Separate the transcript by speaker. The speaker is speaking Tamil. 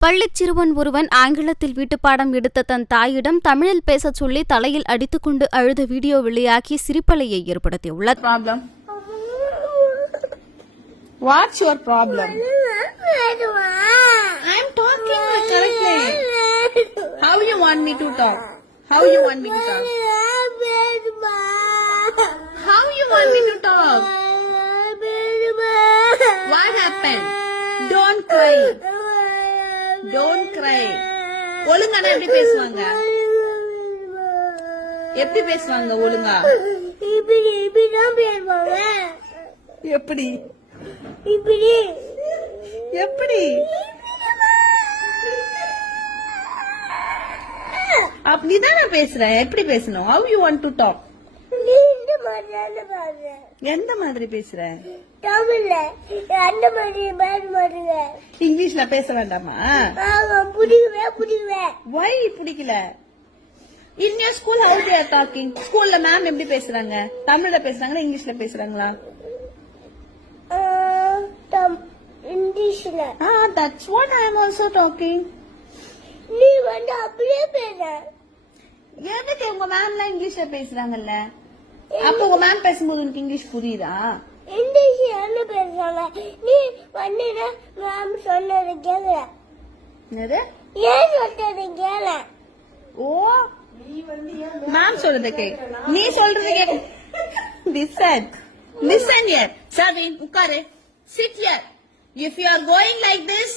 Speaker 1: பள்ளிச் சிறுவன் ஒருவன் ஆங்கிலத்தில் வீட்டுப்பாடம் எடுத்த தன் தாயிடம் தமிழில் பேசச் சொல்லி தலையில் அடித்துக்கொண்டு அழுத வீடியோ வெளியாகி சிரிப்பலையை ஏற்படுத்தியுள்ளது
Speaker 2: problem? What's your problem? I'm talking correctly. How you want me to talk? How you want me to talk? How you want me to talk? What happened? Don't cry. Don't cry. ஒழுங்கானா எப்படி பேசுவாங்க? எப்படி பேசுவாங்க ஒழுங்கா?
Speaker 3: இப்படி இப்படிதான் பேசுவாங்க.
Speaker 2: எப்படி?
Speaker 3: இப்படி.
Speaker 2: எப்படி? அப்படிதான் நான் பேசுறேன் எப்படி பேசணும்? How you want to talk
Speaker 3: நீ இந்த மாதிரி தானே பாடுற
Speaker 2: எந்த மாதிரி பேசுற?
Speaker 3: தமிழ்ல. அந்த மாதிரி பேச மாட்டேங்க
Speaker 2: இங்கிலீஷ்ல பேச வேண்டாமா?
Speaker 3: புடிக்கவே புடிக்கவே.
Speaker 2: வை பிடிக்கல? In your school how they are talking ஸ்கூல்ல மேம் எப்படி பேசுறாங்க? தமிழ்ல பேசுறாங்களா இங்கிலீஷ்ல பேசுறாங்களா?
Speaker 3: இங்கிலீஷ்ல.
Speaker 2: ஆ that's what I am also talking
Speaker 3: நீ வந்து அப்படியே பேச.
Speaker 2: எதுக்கு உங்க மேம்லாம் இங்கிலீஷ்ல பேசுறாங்கல்ல? அப்ப உங்க மேம் பேசும்போது உனக்கு இங்கிலீஷ் புரியுதா?
Speaker 3: இங்கிலீஷ் என்ன பேசுறாங்க? நீ வந்து மேம் சொன்னது கேட்கல
Speaker 2: என்னது?
Speaker 3: ஏன் சொல்றது கேள?
Speaker 2: ஓ மேம் சொல்றத கே நீ சொல்றது கே லிசன் லிசன் ஹியர் சவின் உட்காரு. Sit here if you are going like this